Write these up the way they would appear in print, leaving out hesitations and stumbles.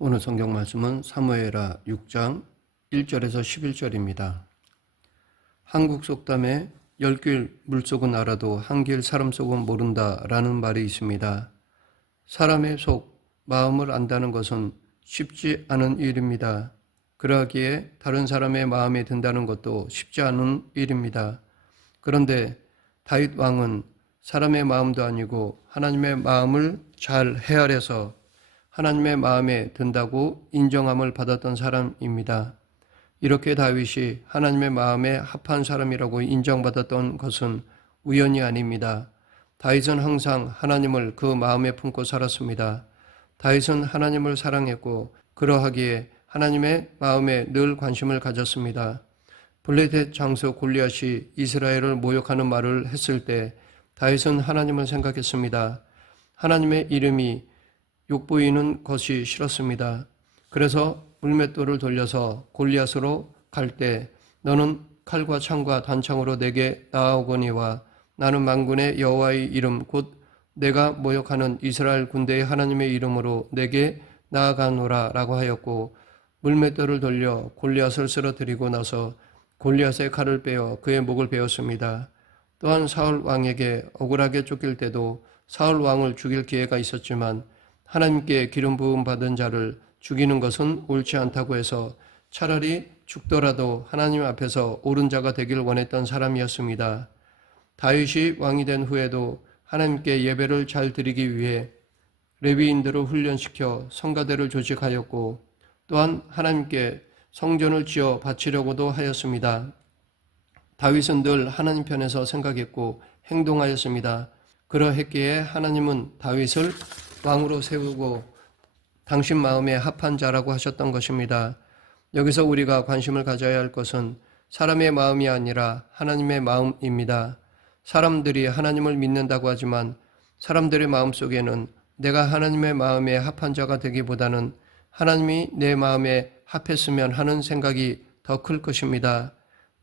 오늘 성경 말씀은 사무엘하 6장 1절에서 11절입니다. 한국 속담에 열길 물속은 알아도 한길 사람 속은 모른다라는 말이 있습니다. 사람의 속, 마음을 안다는 것은 쉽지 않은 일입니다. 그러하기에 다른 사람의 마음에 든다는 것도 쉽지 않은 일입니다. 그런데 다윗 왕은 사람의 마음도 아니고 하나님의 마음을 잘 헤아려서 하나님의 마음에 든다고 인정함을 받았던 사람입니다. 이렇게 다윗이 하나님의 마음에 합한 사람이라고 인정받았던 것은 우연이 아닙니다. 다윗은 항상 하나님을 그 마음에 품고 살았습니다. 다윗은 하나님을 사랑했고 그러하기에 하나님의 마음에 늘 관심을 가졌습니다. 블레셋 장수 골리앗이 이스라엘을 모욕하는 말을 했을 때 다윗은 하나님을 생각했습니다. 하나님의 이름이 욕보이는 것이 싫었습니다. 그래서 물맷돌을 돌려서 골리앗으로 갈 때 너는 칼과 창과 단창으로 내게 나아오거니와 나는 만군의 여호와의 이름 곧 내가 모욕하는 이스라엘 군대의 하나님의 이름으로 내게 나아가노라 라고 하였고 물맷돌을 돌려 골리앗을 쓰러뜨리고 나서 골리앗의 칼을 빼어 그의 목을 베었습니다. 또한 사울 왕에게 억울하게 쫓길 때도 사울 왕을 죽일 기회가 있었지만 하나님께 기름 부음 받은 자를 죽이는 것은 옳지 않다고 해서 차라리 죽더라도 하나님 앞에서 옳은 자가 되길 원했던 사람이었습니다. 다윗이 왕이 된 후에도 하나님께 예배를 잘 드리기 위해 레위인들을 훈련시켜 성가대를 조직하였고 또한 하나님께 성전을 지어 바치려고도 하였습니다. 다윗은 늘 하나님 편에서 생각했고 행동하였습니다. 그러했기에 하나님은 다윗을 왕으로 세우고 당신 마음에 합한 자라고 하셨던 것입니다. 여기서 우리가 관심을 가져야 할 것은 사람의 마음이 아니라 하나님의 마음입니다. 사람들이 하나님을 믿는다고 하지만 사람들의 마음속에는 내가 하나님의 마음에 합한 자가 되기보다는 하나님이 내 마음에 합했으면 하는 생각이 더 클 것입니다.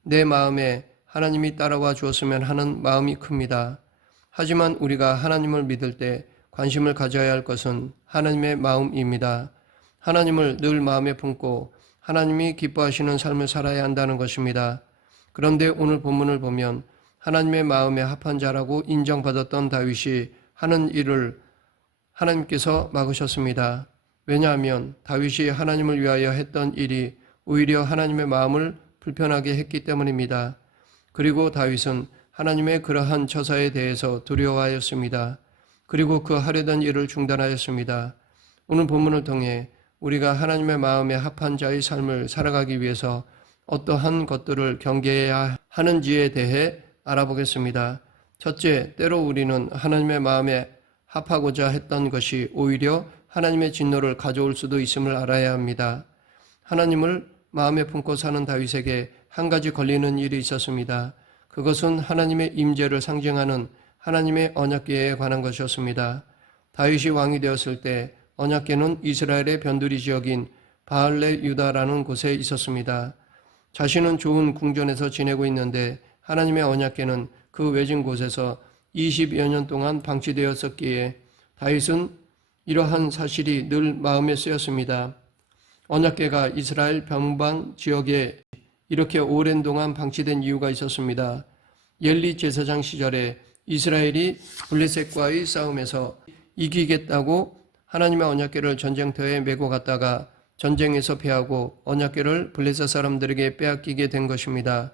내 마음에 하나님이 따라와 주었으면 하는 마음이 큽니다. 하지만 우리가 하나님을 믿을 때 관심을 가져야 할 것은 하나님의 마음입니다. 하나님을 늘 마음에 품고 하나님이 기뻐하시는 삶을 살아야 한다는 것입니다. 그런데 오늘 본문을 보면 하나님의 마음에 합한 자라고 인정받았던 다윗이 하는 일을 하나님께서 막으셨습니다. 왜냐하면 다윗이 하나님을 위하여 했던 일이 오히려 하나님의 마음을 불편하게 했기 때문입니다. 그리고 다윗은 하나님의 그러한 처사에 대해서 두려워하였습니다. 그리고 그 하려던 일을 중단하였습니다. 오늘 본문을 통해 우리가 하나님의 마음에 합한 자의 삶을 살아가기 위해서 어떠한 것들을 경계해야 하는지에 대해 알아보겠습니다. 첫째, 때로 우리는 하나님의 마음에 합하고자 했던 것이 오히려 하나님의 진노를 가져올 수도 있음을 알아야 합니다. 하나님을 마음에 품고 사는 다윗에게 한 가지 걸리는 일이 있었습니다. 그것은 하나님의 임재를 상징하는 하나님의 언약궤에 관한 것이었습니다. 다윗이 왕이 되었을 때 언약궤는 이스라엘의 변두리 지역인 바알레 유다라는 곳에 있었습니다. 자신은 좋은 궁전에서 지내고 있는데 하나님의 언약궤는 그 외진 곳에서 20여 년 동안 방치되었었기에 다윗은 이러한 사실이 늘 마음에 쓰였습니다. 언약궤가 이스라엘 변방 지역에 이렇게 오랜 동안 방치된 이유가 있었습니다. 엘리 제사장 시절에 이스라엘이 블레셋과의 싸움에서 이기겠다고 하나님의 언약궤를 전쟁터에 메고 갔다가 전쟁에서 패하고 언약궤를 블레셋 사람들에게 빼앗기게 된 것입니다.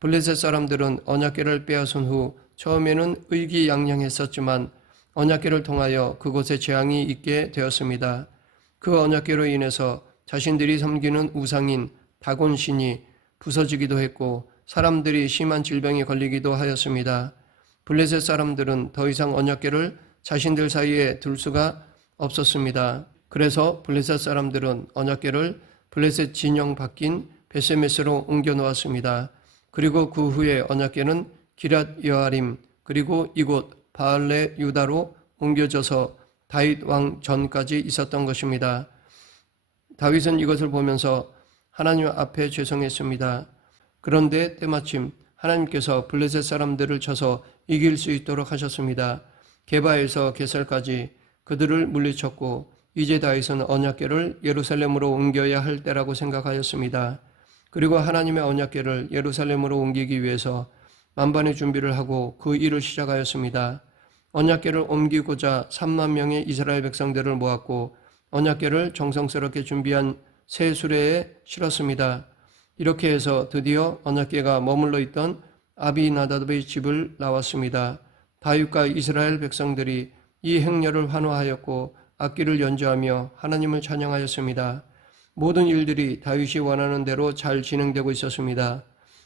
블레셋 사람들은 언약궤를 빼앗은 후 처음에는 의기양양했었지만 언약궤를 통하여 그곳에 재앙이 있게 되었습니다. 그 언약궤로 인해서 자신들이 섬기는 우상인 다곤신이 부서지기도 했고 사람들이 심한 질병에 걸리기도 하였습니다. 블레셋 사람들은 더 이상 언약궤를 자신들 사이에 둘 수가 없었습니다. 그래서 블레셋 사람들은 언약궤를 블레셋 진영 바뀐 베세메스로 옮겨 놓았습니다. 그리고 그 후에 언약궤는 기럇 여아림 그리고 이곳 바알레 유다로 옮겨져서 다윗 왕 전까지 있었던 것입니다. 다윗은 이것을 보면서 하나님 앞에 죄송했습니다. 그런데 때마침 하나님께서 블레셋 사람들을 쳐서 이길 수 있도록 하셨습니다. 게바에서 게살까지 그들을 물리쳤고 이제 다윗은 언약궤를 예루살렘으로 옮겨야 할 때라고 생각하였습니다. 그리고 하나님의 언약궤를 예루살렘으로 옮기기 위해서 만반의 준비를 하고 그 일을 시작하였습니다. 언약궤를 옮기고자 3만 명의 이스라엘 백성들을 모았고 언약궤를 정성스럽게 준비한 새 수레에 실었습니다. 이렇게 해서 드디어 언약궤가 머물러 있던 아비나답의 집을 나왔습니다. 다윗과 이스라엘 백성들이 이 행렬을 환호하였고 악기를 연주하며 하나님을 찬양하였습니다. 모든 일들이 다윗이 원하는 대로 잘 진행되고 있었습니다.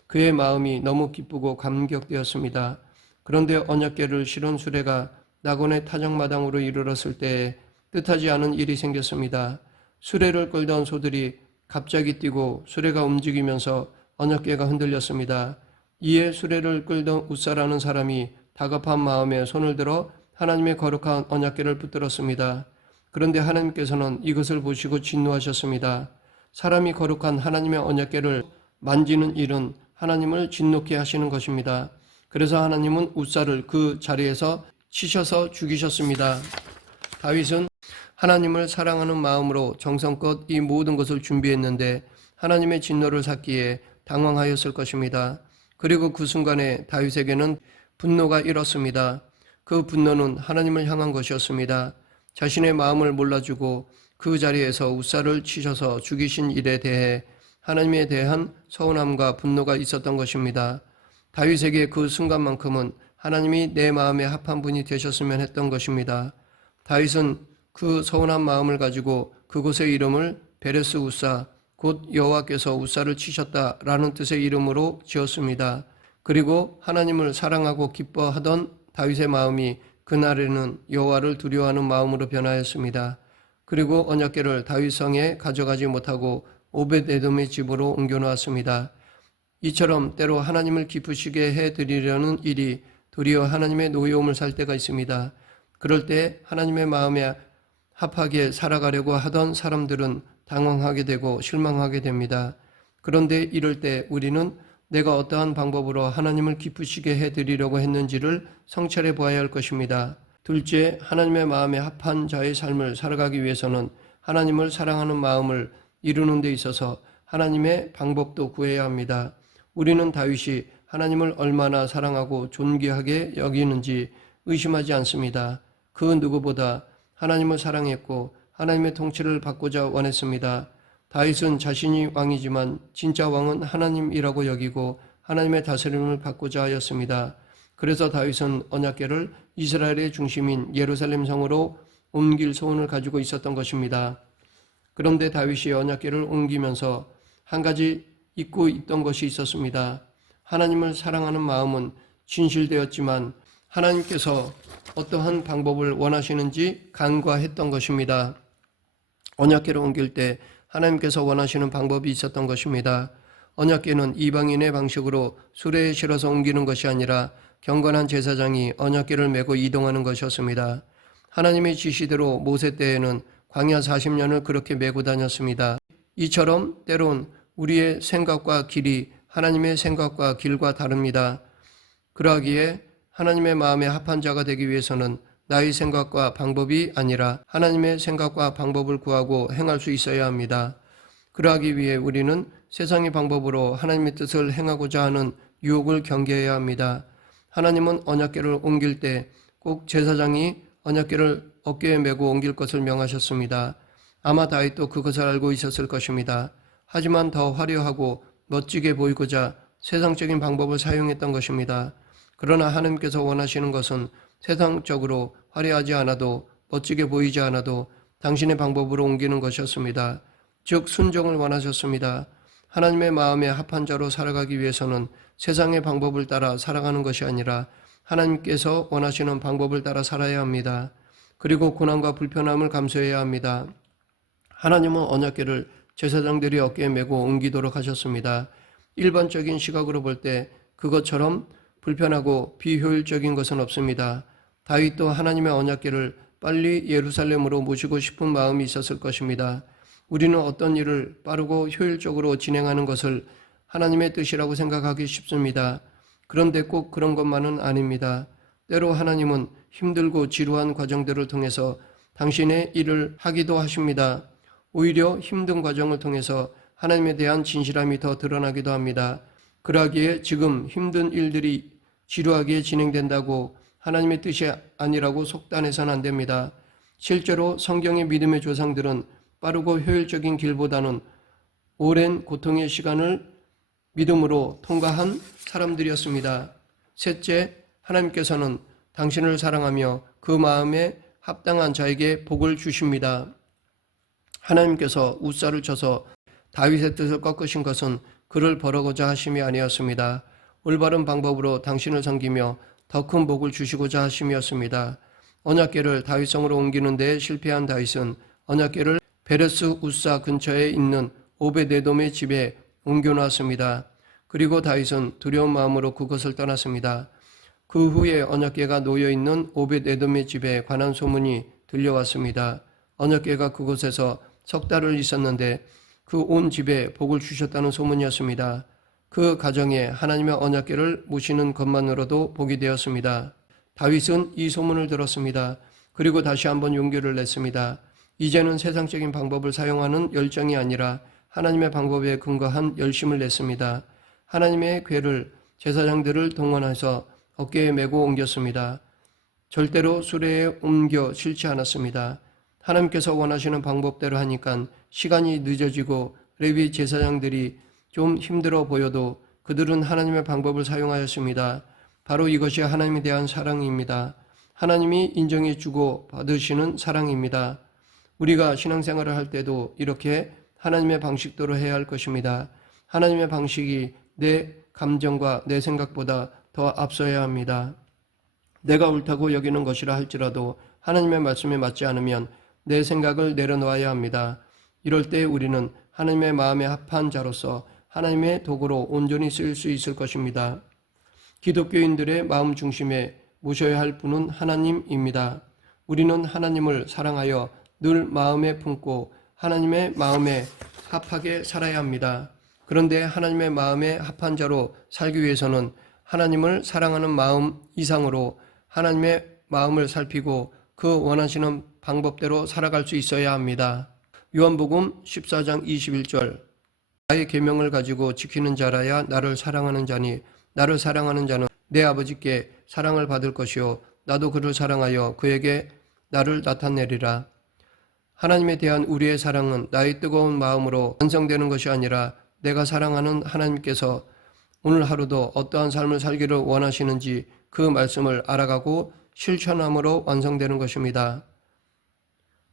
그의 마음이 너무 기쁘고 감격되었습니다. 그런데 언약궤를 실은 수레가 낙원의 타작마당으로 이르렀을 때에 뜻하지 않은 일이 생겼습니다. 수레를 끌던 소들이 갑자기 뛰고 수레가 움직이면서 언약궤가 흔들렸습니다. 이에 수레를 끌던 웃사라는 사람이 다급한 마음에 손을 들어 하나님의 거룩한 언약궤를 붙들었습니다. 그런데 하나님께서는 이것을 보시고 진노하셨습니다. 사람이 거룩한 하나님의 언약궤를 만지는 일은 하나님을 진노케 하시는 것입니다. 그래서 하나님은 웃사를 그 자리에서 치셔서 죽이셨습니다. 다윗은 하나님을 사랑하는 마음으로 정성껏 이 모든 것을 준비했는데 하나님의 진노를 샀기에 당황하였을 것입니다. 그리고 그 순간에 다윗에게는 분노가 일었습니다. 그 분노는 하나님을 향한 것이었습니다. 자신의 마음을 몰라주고 그 자리에서 웃사를 치셔서 죽이신 일에 대해 하나님에 대한 서운함과 분노가 있었던 것입니다. 다윗에게 그 순간만큼은 하나님이 내 마음에 합한 분이 되셨으면 했던 것입니다. 다윗은 그 서운한 마음을 가지고 그곳의 이름을 베레스 웃사, 곧 여호와께서 웃사를 치셨다라는 뜻의 이름으로 지었습니다. 그리고 하나님을 사랑하고 기뻐하던 다윗의 마음이 그날에는 여호와를 두려워하는 마음으로 변하였습니다. 그리고 언약궤를 다윗성에 가져가지 못하고 오벳에돔의 집으로 옮겨놓았습니다. 이처럼 때로 하나님을 기쁘시게 해드리려는 일이 도리어 하나님의 노여움을 살 때가 있습니다. 그럴 때 하나님의 마음에 합하게 살아가려고 하던 사람들은 당황하게 되고 실망하게 됩니다. 그런데 이럴 때 우리는 내가 어떠한 방법으로 하나님을 기쁘시게 해드리려고 했는지를 성찰해 보아야 할 것입니다. 둘째, 하나님의 마음에 합한 자의 삶을 살아가기 위해서는 하나님을 사랑하는 마음을 이루는 데 있어서 하나님의 방법도 구해야 합니다. 우리는 다윗이 하나님을 얼마나 사랑하고 존귀하게 여기는지 의심하지 않습니다. 그 누구보다 하나님을 사랑했고 하나님의 통치를 받고자 원했습니다. 다윗은 자신이 왕이지만 진짜 왕은 하나님이라고 여기고 하나님의 다스림을 받고자 하였습니다. 그래서 다윗은 언약궤를 이스라엘의 중심인 예루살렘 성으로 옮길 소원을 가지고 있었던 것입니다. 그런데 다윗이 언약궤를 옮기면서 한 가지 잊고 있던 것이 있었습니다. 하나님을 사랑하는 마음은 진실되었지만 하나님께서 어떠한 방법을 원하시는지 간과했던 것입니다. 언약궤를 옮길 때 하나님께서 원하시는 방법이 있었던 것입니다. 언약궤는 이방인의 방식으로 수레에 실어서 옮기는 것이 아니라 경건한 제사장이 언약궤를 메고 이동하는 것이었습니다. 하나님의 지시대로 모세 때에는 광야 40년을 그렇게 메고 다녔습니다. 이처럼 때론 우리의 생각과 길이 하나님의 생각과 길과 다릅니다. 그러하기에 하나님의 마음에 합한 자가 되기 위해서는 나의 생각과 방법이 아니라 하나님의 생각과 방법을 구하고 행할 수 있어야 합니다. 그러하기 위해 우리는 세상의 방법으로 하나님의 뜻을 행하고자 하는 유혹을 경계해야 합니다. 하나님은 언약궤를 옮길 때 꼭 제사장이 언약궤를 어깨에 메고 옮길 것을 명하셨습니다. 아마 다윗도 그것을 알고 있었을 것입니다. 하지만 더 화려하고 멋지게 보이고자 세상적인 방법을 사용했던 것입니다. 그러나 하나님께서 원하시는 것은 세상적으로 화려하지 않아도 멋지게 보이지 않아도 당신의 방법으로 옮기는 것이었습니다. 즉 순종을 원하셨습니다. 하나님의 마음에 합한 자로 살아가기 위해서는 세상의 방법을 따라 살아가는 것이 아니라 하나님께서 원하시는 방법을 따라 살아야 합니다. 그리고 고난과 불편함을 감수해야 합니다. 하나님은 언약궤를 제사장들이 어깨에 메고 옮기도록 하셨습니다. 일반적인 시각으로 볼 때 그것처럼 불편하고 비효율적인 것은 없습니다. 다윗도 하나님의 언약궤를 빨리 예루살렘으로 모시고 싶은 마음이 있었을 것입니다. 우리는 어떤 일을 빠르고 효율적으로 진행하는 것을 하나님의 뜻이라고 생각하기 쉽습니다. 그런데 꼭 그런 것만은 아닙니다. 때로 하나님은 힘들고 지루한 과정들을 통해서 당신의 일을 하기도 하십니다. 오히려 힘든 과정을 통해서 하나님에 대한 진실함이 더 드러나기도 합니다. 그러기에 지금 힘든 일들이 지루하게 진행된다고 하나님의 뜻이 아니라고 속단해서는 안 됩니다. 실제로 성경의 믿음의 조상들은 빠르고 효율적인 길보다는 오랜 고통의 시간을 믿음으로 통과한 사람들이었습니다. 셋째, 하나님께서는 당신을 사랑하며 그 마음에 합당한 자에게 복을 주십니다. 하나님께서 웃사를 쳐서 다윗의 뜻을 꺾으신 것은 그를 벌하고자 하심이 아니었습니다. 올바른 방법으로 당신을 섬기며 더 큰 복을 주시고자 하심이었습니다. 언약궤를 다윗성으로 옮기는 데에 실패한 다윗은 언약궤를 베레스 웃사 근처에 있는 오벳에돔의 집에 옮겨놨습니다. 그리고 다윗은 두려운 마음으로 그것을 떠났습니다. 그 후에 언약궤가 놓여있는 오벳에돔의 집에 관한 소문이 들려왔습니다. 언약궤가 그곳에서 석 달을 있었는데 그 온 집에 복을 주셨다는 소문이었습니다. 그 가정에 하나님의 언약궤를 모시는 것만으로도 복이 되었습니다. 다윗은 이 소문을 들었습니다. 그리고 다시 한번 용기를 냈습니다. 이제는 세상적인 방법을 사용하는 열정이 아니라 하나님의 방법에 근거한 열심을 냈습니다. 하나님의 궤를 제사장들을 동원해서 어깨에 메고 옮겼습니다. 절대로 수레에 옮겨 실지 않았습니다. 하나님께서 원하시는 방법대로 하니까 시간이 늦어지고 레위 제사장들이 좀 힘들어 보여도 그들은 하나님의 방법을 사용하였습니다. 바로 이것이 하나님에 대한 사랑입니다. 하나님이 인정해 주고 받으시는 사랑입니다. 우리가 신앙생활을 할 때도 이렇게 하나님의 방식대로 해야 할 것입니다. 하나님의 방식이 내 감정과 내 생각보다 더 앞서야 합니다. 내가 옳다고 여기는 것이라 할지라도 하나님의 말씀에 맞지 않으면 내 생각을 내려놓아야 합니다. 이럴 때 우리는 하나님의 마음에 합한 자로서 하나님의 도구로 온전히 쓰일 수 있을 것입니다. 기독교인들의 마음 중심에 모셔야 할 분은 하나님입니다. 우리는 하나님을 사랑하여 늘 마음에 품고 하나님의 마음에 합하게 살아야 합니다. 그런데 하나님의 마음에 합한 자로 살기 위해서는 하나님을 사랑하는 마음 이상으로 하나님의 마음을 살피고 그 원하시는 방법대로 살아갈 수 있어야 합니다. 요한복음 14장 21절 나의 계명을 가지고 지키는 자라야 나를 사랑하는 자니 나를 사랑하는 자는 내 아버지께 사랑을 받을 것이요 나도 그를 사랑하여 그에게 나를 나타내리라. 하나님에 대한 우리의 사랑은 나의 뜨거운 마음으로 완성되는 것이 아니라 내가 사랑하는 하나님께서 오늘 하루도 어떠한 삶을 살기를 원하시는지 그 말씀을 알아가고 실천함으로 완성되는 것입니다.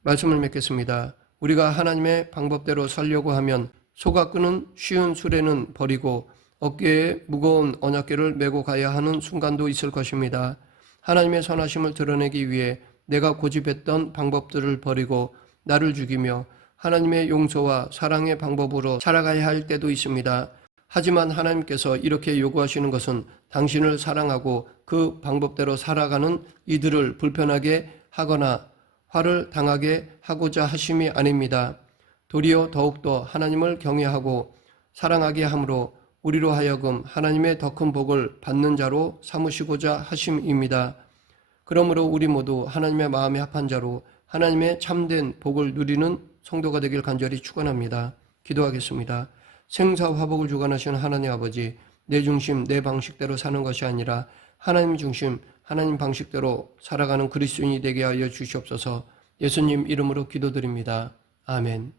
말씀을 맺겠습니다. 우리가 하나님의 방법대로 살려고 하면 속아 끄는 쉬운 수레는 버리고 어깨에 무거운 언약궤를 메고 가야 하는 순간도 있을 것입니다. 하나님의 선하심을 드러내기 위해 내가 고집했던 방법들을 버리고 나를 죽이며 하나님의 용서와 사랑의 방법으로 살아가야 할 때도 있습니다. 하지만 하나님께서 이렇게 요구하시는 것은 당신을 사랑하고 그 방법대로 살아가는 이들을 불편하게 하거나 화를 당하게 하고자 하심이 아닙니다. 도리어 더욱더 하나님을 경외하고 사랑하게 함으로 우리로 하여금 하나님의 더 큰 복을 받는 자로 삼으시고자 하심입니다. 그러므로 우리 모두 하나님의 마음에 합한 자로 하나님의 참된 복을 누리는 성도가 되길 간절히 축원합니다. 기도하겠습니다. 생사화복을 주관하시는 하나님 아버지, 내 중심, 내 방식대로 사는 것이 아니라 하나님 중심, 하나님 방식대로 살아가는 그리스도인이 되게 하여 주시옵소서. 예수님 이름으로 기도드립니다. 아멘.